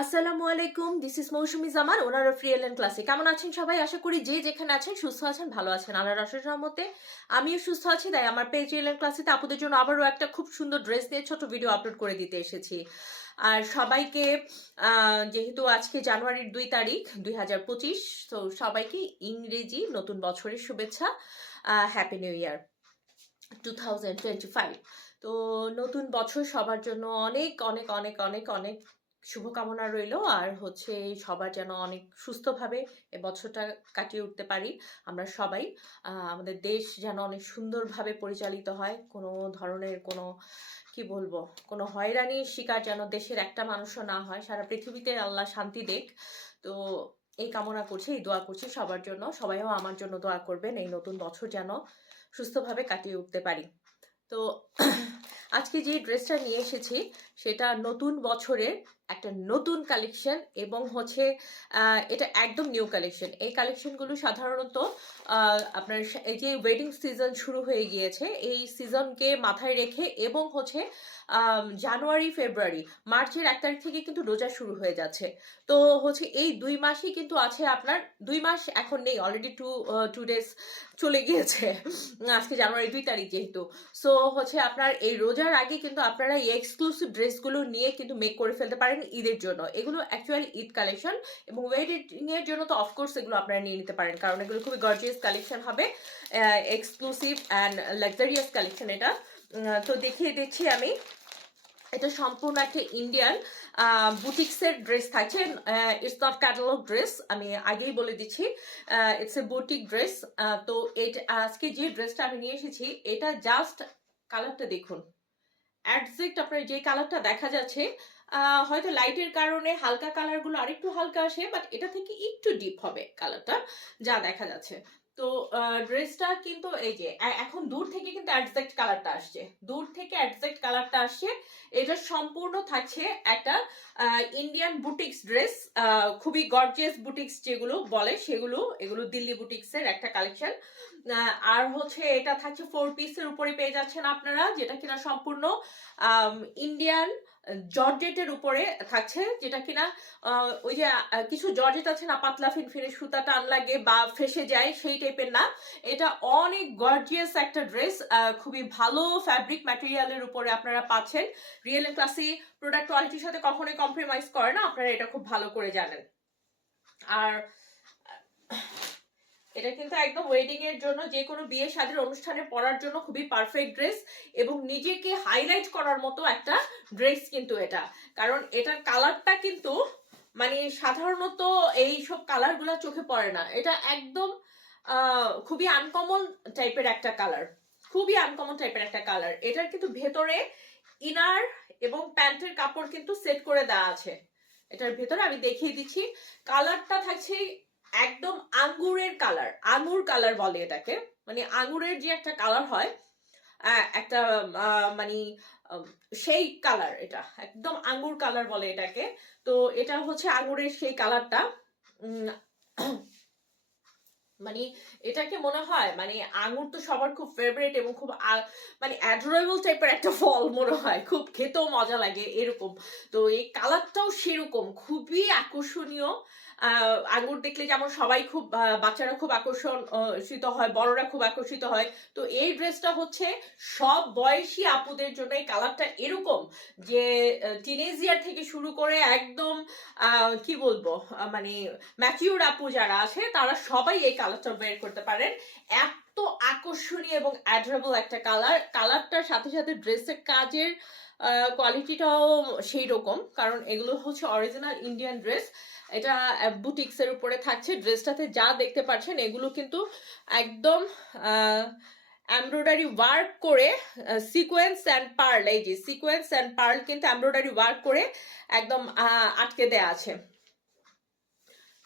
আসসালামু আলাইকুম, this is Mousumi Zaman, owner of real and ক্লাসে। কেমন আছেন সবাই? আশা করি যে যেখানে আছেন সুস্থ আছেন, ভালো আছেন। আল্লাহর অশেষ রহমতে আমিও সুস্থ আছি। তাই আমার পেজ রিয়েল এন্ড ক্লাসেতে আপুদের জন্য আবারও একটা খুব সুন্দর ড্রেস নিয়ে ছোট ভিডিও আপলোড করে দিতে এসেছি। আর সবাইকে যেহেতু আজকে জানুয়ারির 2 তারিখ 2025, তো সবাইকে ইংরেজি নতুন বছরের শুভেচ্ছা। Happy new year 2025। তো নতুন বছর সবার জন্য অনেক অনেক অনেক অনেক অনেক শুভকামনা রইল। আর হচ্ছে সবার যেন অনেক সুস্থভাবে এ বছরটা কাটিয়ে উঠতে পারি আমরা সবাই। আমাদের দেশ যেন অনেক সুন্দরভাবে পরিচালিত হয়, কোনো ধরনের কোনো কি বলবো কোনো হয়রানির শিকার যেন দেশের একটা মানুষও না হয়, সারা পৃথিবীতে আল্লাহ শান্তি দেখ। তো এই কামনা করছি, এই দোয়া করছি সবার জন্য। সবাইও আমার জন্য দোয়া করবেন এই নতুন বছর যেন সুস্থভাবে কাটিয়ে উঠতে পারি। তো আজকে যে ড্রেসটা নিয়ে এসেছি সেটা নতুন বছরের একটা নতুন কালেকশন, এবং হচ্ছে এটা একদম নিউ কালেকশন। এই কালেকশনগুলো সাধারণত আপনার এই যে ওয়েডিং সিজন শুরু হয়ে গিয়েছে, এই সিজনকে মাথায় রেখে, এবং হচ্ছে জানুয়ারি ফেব্রুয়ারি মার্চের 1 তারিখ থেকে কিন্তু রোজা শুরু হয়ে যাচ্ছে। তো হচ্ছে এই 2 মাসই কিন্তু আছে আপনার, 2 মাস এখন নেই, অলরেডি টু ডেজ চলে গিয়েছে আজকে জানুয়ারি 2 তারিখ যেহেতু। সো হচ্ছে আপনার এই রোজার আগে কিন্তু আপনারা এই এক্সক্লুসিভ ড্রেসগুলো নিয়ে কিন্তু মেক করে ফেলতে পারেন ঈদের জন্য। এগুলো অ্যাকচুয়ালি ঈদ কালেকশন, এবং ওয়েডিং এর জন্য তো অফকোর্স এগুলো আপনারা নিয়ে নিতে পারেন, কারণ এগুলো খুবই গর্জিয়াস কালেকশন হবে, এক্সক্লুসিভ অ্যান্ড লাক্সারিয়াস কালেকশন এটা। তো দেখিয়ে দিচ্ছি আমি। এটা সম্পূর্ণ একটা ইন্ডিয়ান বুটিক্সের ড্রেস থাকছে। ইটস নট ক্যাটালগ ড্রেস, আমি আগেই বলে দিচ্ছি, ইটস এ বুটিক ড্রেস। তো এটা আজকে যে ড্রেসটা আমি নিয়ে এসেছি, এটা জাস্ট কালারটা দেখুন, একজ্যাক্ট আপনার যে কালারটা দেখা যাচ্ছে, হয়তো লাইটের কারণে হালকা কালারগুলো আরেকটু হালকা আসে, বাট এটা থেকে একটু ডিপ হবে কালারটা যা দেখা যাচ্ছে। তো ড্রেসটা কিন্তু এই যে এখন দূর থেকে কিন্তু একজ্যাক্ট কালারটা আসছে, দূর থেকে একজ্যাক্ট কালারটা আসছে। এটা সম্পূর্ণ থাকছে একটা ইন্ডিয়ান বুটিক্স ড্রেস, খুবই গর্জিয়াস বুটিক্স যেগুলো বলে সেগুলো, এগুলো দিল্লি বুটিক্সের একটা কালেকশন। আর হচ্ছে এটা থাকছে 4 পিসের উপরে পেয়ে যাচ্ছেন আপনারা, যেটা কিনা সম্পূর্ণ ইন্ডিয়ান জর্জেটের উপরে থাকছে, যেটা কিনা ওই যে কিছু জর্জেট আছে না, পাতলা ফিনফিনে সুতা টান লাগে বা ফেসে যায়, সেই টাইপের না। এটা অনেক গর্জিয়াস একটা ড্রেস, খুবই ভালো ফ্যাব্রিক ম্যাটেরিয়ালের উপরে আপনারা পাচ্ছেন। রিয়েল এন্ড ক্লাসি প্রোডাক্ট কোয়ালিটির সাথে কখনোই কম্প্রোমাইজ করে না, আপনারা এটা খুব ভালো করে জানেন। আর এটা কিন্তু একদম ওয়েডিং এর জন্য, যে কোনো বিয়ে শাদীর অনুষ্ঠানে পরার জন্য খুবই পারফেক্ট ড্রেস, এবং নিজেকে হাইলাইট করার মতো একটা ড্রেস কিন্তু এটা। কারণ এটার কালারটা কিন্তু মানে সাধারণত এইসব কালারগুলো চোখে পড়ে না, এটা একদম খুবই আনকমন টাইপের একটা কালার, খুবই আনকমন টাইপের একটা কালার। এটার কিন্তু ভেতরে ইনার এবং প্যান্টের কাপড় কিন্তু সেট করে দেওয়া আছে। এটার ভেতরে আমি দেখিয়ে দিচ্ছি, কালারটা থাকছে একদম আঙ্গুরের কালার, আঙুর কালার বলে এটাকে, মানে আঙুরের যে একটা কালার হয়, একটা মানে সেই কালার, এটা একদম আঙ্গুর কালার বলে এটাকে। তো এটা হচ্ছে আঙুরের সেই কালারটা। মানে এটাকে মনে হয়, মানে আঙুর তো সবার খুব ফেভারিট, এবং খুব মানে অ্যাডোরেবল টাইপের একটা ফল মনে হয়, খুব খেতেও মজা লাগে এরকম। তো এই কালারটাও সেরকম খুবই আকর্ষণীয়। আঙুর দেখলে যেমন সবাই খুব, বাচ্চারা খুব আকর্ষিত হয়, বড়রা খুব আকর্ষিত হয়। তো এই ড্রেসটা হচ্ছে সব বয়সী আপুদের জন্য এই কালারটা এরকম যে টিনেজ ইয়ার থেকে শুরু করে একদম কি বলবো মানে ম্যাচিউর আপু যারা আছে তারা সবাই এই কালারটা বের করতে পারেন। এত আকর্ষণীয় এবং অ্যাডোরেবল একটা কালার, কালারটার সাথে সাথে ড্রেসের কাজের কোয়ালিটিটাও সেই রকম, কারণ এগুলো হচ্ছে অরিজিনাল ইন্ডিয়ান ড্রেস। এটা বুটিক্স এর উপরে থাকছে। ড্রেসটাতে যা দেখতে পাচ্ছেন এগুলো কিন্তু একদম এমব্রয়ডারি ওয়ার্ক করে, সিকোয়েন্স অ্যান্ড পার্ল, এই যে সিকোয়েন্স অ্যান্ড পার্ল কিন্তু এমব্রয়ডারি ওয়ার্ক করে একদম আটকে দেয়া আছে।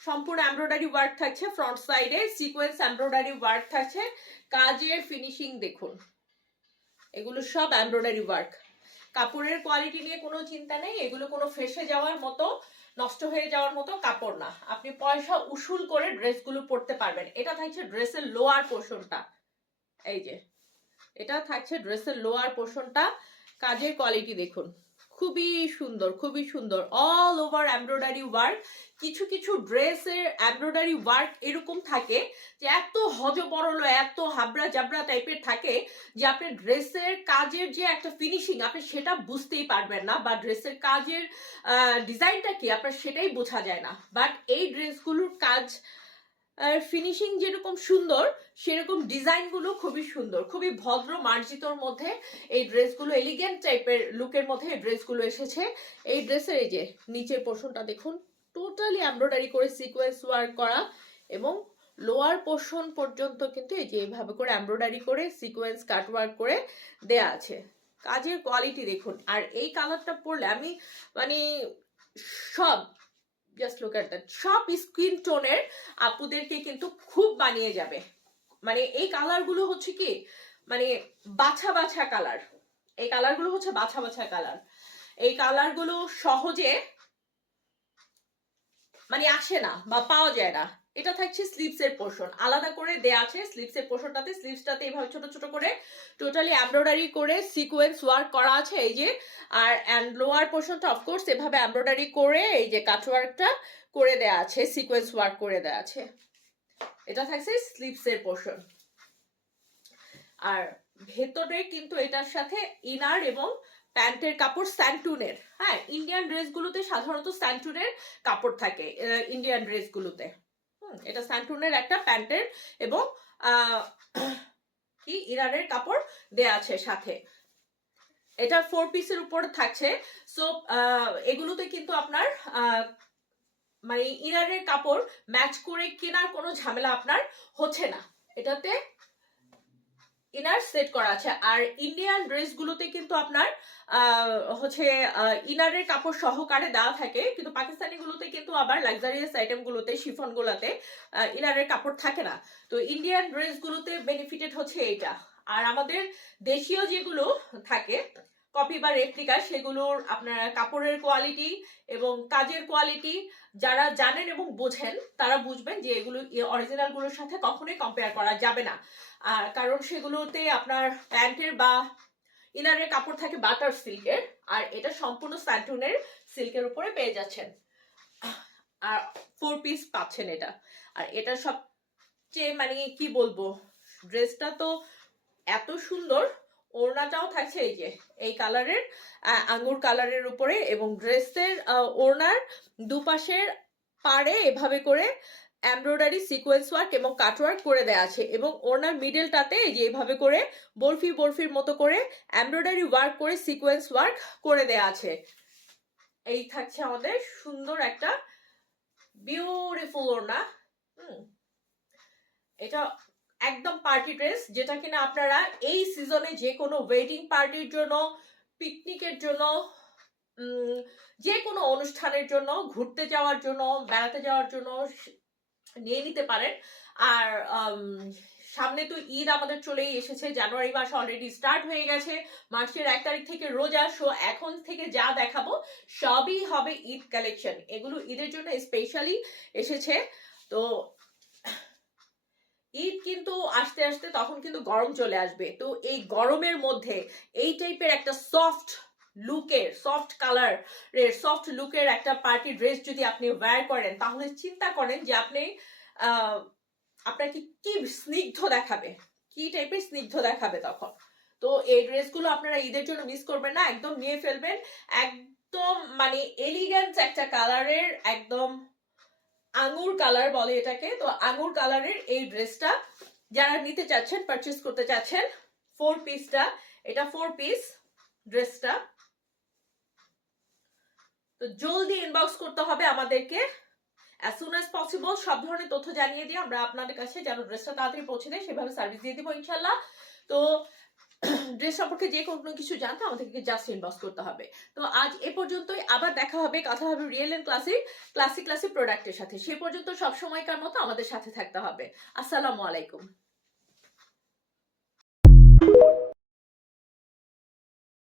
সম্পূর্ণ এমব্রয়ডারি ওয়ার্ক থাকছে, ফ্রন্ট সাইডে সিকোয়েন্স এমব্রয়ডারি ওয়ার্ক থাকছে। কাজের ফিনিশিং দেখুন, এগুলো সব এমব্রয়ডারি ওয়ার্ক। কাপড়ের কোয়ালিটি নিয়ে কোনো চিন্তা নেই, এগুলো কোনো ফেসে যাওয়ার মতো, নষ্ট হয়ে যাওয়ার মতো কাপড় না, আপনি পয়সা উসুল করে ড্রেসগুলো পরতে পারবেন। এটা থাকছে ড্রেসের লোয়ার পোর্শনটা, এই যে এটা থাকছে ড্রেসের লোয়ার পোর্শনটা। কাজের কোয়ালিটি দেখুন, খুবই সুন্দর, খুবই সুন্দর, অল ওভার এমব্রয়ডারি ওয়ার্ক। কিছু কিছু ড্রেসের এমব্রয়ডারি ওয়ার্ক এরকম থাকে যে এত হজবরল, এত হাবড়া জাবড়া টাইপের থাকে যে আপনি ড্রেসের কাজের যে একটা ফিনিশিং আপনি সেটা বুঝতেই পারবেন না, বা ড্রেসের কাজের ডিজাইনটা কি আপনার সেটাই বোঝা যায় না। বাট এই ড্রেসগুলোর কাজ ফিনিশিং যেরকম সুন্দর সেরকম ডিজাইনগুলো খুবই সুন্দর, খুবই ভদ্র মার্জিতর মধ্যে এই ড্রেসগুলো, এলিগেন্ট টাইপের লুকের মধ্যে এই ড্রেসগুলো এসেছে। এই ড্রেসের এই যে নিচের পোর্শনটা দেখুন, টোটালি এমব্রয়ডারি করে সিকোয়েন্স ওয়ার্ক করা, এবং লোয়ার পোর্শন পর্যন্ত কিন্তু এই যে এইভাবে করে এমব্রয়ডারি করে সিকোয়েন্স কাট ওয়ার্ক করে দেয়া আছে। কাজের কোয়ালিটি দেখুন। আর এই কালারটা পরলে আমি মানে সব, জাস্ট লুক এট দ্যাট, সব স্কিন টোনের আপুদেরকে কিন্তু খুব বানিয়ে যাবে। মানে এই কালারগুলো হচ্ছে কি মানে বাছা বাছা কালার, এই কালারগুলো হচ্ছে বাছা বাছা কালার। এই কালারগুলো সহজে মানে আসে না বা পাওয়া যায় না। এটা থাকছে স্লিভস এর পোর্শন, আলাদা করে দেয়া আছে স্লিভস এর পোর্শনটাতে। স্লিভসটাতে এইভাবে ছোট ছোট করে টোটালি এমব্রয়ডারি করে সিকোয়েন্স ওয়ার্ক করা আছে এই যে। আর লোয়ার পোর্শনটা অফকোর্স এভাবে এমব্রয়ডারি করে এই যে কাট ওয়ার্কটা করে দেয়া আছে, সিকোয়েন্স ওয়ার্ক করে দেয়া আছে। এটা থাকছে স্লিভস এর পোর্শন। আর ভেতরে কিন্তু এটার সাথে ইনার এবং প্যান্টের কাপড় স্যান্টুনের। হ্যাঁ, ইন্ডিয়ান ড্রেসগুলোতে সাধারণত স্যান্টুনের কাপড় থাকে, ইন্ডিয়ান ড্রেসগুলোতে। এটা স্যান্টুনের একটা প্যান্টের এবং কি ইনারের কাপড় দেয়া আছে সাথে। এটা 4 পিসের উপর থাকছে। সো এগুলোতে কিন্তু আপনার মানে ইনারের কাপড় ম্যাচ করে কেনার কোনো ঝামেলা আপনার হচ্ছে না, এটাতে ইনার সেট করা আছে। আর ইন্ডিয়ান ড্রেসগুলোতে কিন্তু আপনার হচ্ছে ইনারের কাপড় সহকারে দেওয়া থাকে, কিন্তু পাকিস্তানি গুলোতে কিন্তু আবার লাক্সারিয়াস আইটেম গুলোতে, শিফন গুলোতে ইনারের কাপড় থাকে না। তো ইন্ডিয়ান ড্রেসগুলোতে বেনিফিটেড হচ্ছে এইটা। আর আমাদের দেশীয় যেগুলো থাকে কপি বা রেপ্লিকা, সেগুলোর আপনার কাপড়ের কোয়ালিটি এবং কাজের কোয়ালিটি যারা জানেন এবং বোঝেন তারা বুঝবেন যে এগুলো অরিজিনাল গুলোর সাথে কখনোই কম্পেয়ার করা যাবে না। কারণ সেগুলোতে আপনার প্যান্টের বা ইনারের কাপড় থাকে বাটার সিল্কের, আর এটা সম্পূর্ণ স্যান্টুনের সিল্কের উপরে পেয়ে যাচ্ছেন। আর 4 পিস পাচ্ছেন এটা। আর এটা সবচেয়ে মানে কি বলবো, ড্রেসটা তো এত সুন্দর। ওড়নাটাও থাকছে এই যে এই কালারের, আঙ্গুর কালারের উপরে, এবং ড্রেসের ওড়নার দুপাশের পাড়ে এভাবে করে এমব্রয়ডারি সিকোয়েন্স ওয়ার্ক এবং কাটওয়ার্ক করে দেওয়া আছে, এবং ওড়নার মিডলটাতে এই যে এইভাবে করে বরফি বরফির মতো করে এমব্রয়ডারি ওয়ার্ক করে সিকোয়েন্স ওয়ার্ক করে দেওয়া আছে। এই থাকছে আমাদের সুন্দর একটা বিউটিফুল ওড়না। এটা একদম পার্টি ড্রেস, যেটা কিনা আপনারা এই সিজনে যে কোনো ওয়েডিং পার্টির জন্য, পিকনিকের জন্য, যে কোনো অনুষ্ঠানের জন্য, ঘুরতে যাওয়ার জন্য, বেড়াতে যাওয়ার জন্য নিয়ে নিতে পারেন। আর সামনে তো ঈদ আমাদের চলেই এসেছে, জানুয়ারি মাস অলরেডি স্টার্ট হয়ে গেছে, মার্চের 1 তারিখ থেকে রোজা। শো এখন থেকে যা দেখাবো সবই হবে ঈদ কালেকশন, এগুলো ঈদের জন্য স্পেশালি এসেছে। তো ঈদ কিন্তু আস্তে আস্তে তখন কিন্তু গরম চলে আসবে। তো এই গরমের মধ্যে এই টাইপের একটা সফট লুকের, সফট কালারের, সফট লুকের একটা পার্টি ড্রেস যদি আপনি ওয়্যার করেন, তাহলে চিন্তা করেন যে আপনি আপনাকে কি স্নিগ্ধ দেখাবে, কি টাইপের স্নিগ্ধ দেখাবে তখন। তো এই ড্রেসগুলো আপনারা ঈদের জন্য মিস করবেন না, একদম নিয়ে ফেলবেন। একদম মানে এলিগেন্ট একটা কালারের, একদম আঙ্গুর কালার বলে এটাকে। তো আঙ্গুর কালারের এই ড্রেসটা যারা নিতে চাচ্ছেন, পারচেস করতে চাচ্ছেন, 4 পিসটা, এটা 4 পিস ড্রেসটা, তো জলদি ইনবক্স করতে হবে আমাদেরকে as soon as possible। সব ধরনের তথ্য জানিয়ে দিয়ে আমরা আপনাদের কাছে যেন ড্রেসটা তাড়াতাড়ি পৌঁছে দেয় সেভাবে সার্ভিস দিয়ে দিব ইনশাল্লাহ। তো ড্রেস সম্পর্কে যে কোনো কিছু জানতে আমাদেরকে জাস্ট ইনবক্স করতে হবে। তো আজ এ পর্যন্তই, আবার দেখা হবে, কথা হবে রিয়েল এন্ড ক্লাসিক প্রোডাক্টের সাথে। সে পর্যন্ত সব সময়কার মতো আমাদের সাথে থাকতে হবে। আসসালামু আলাইকুম।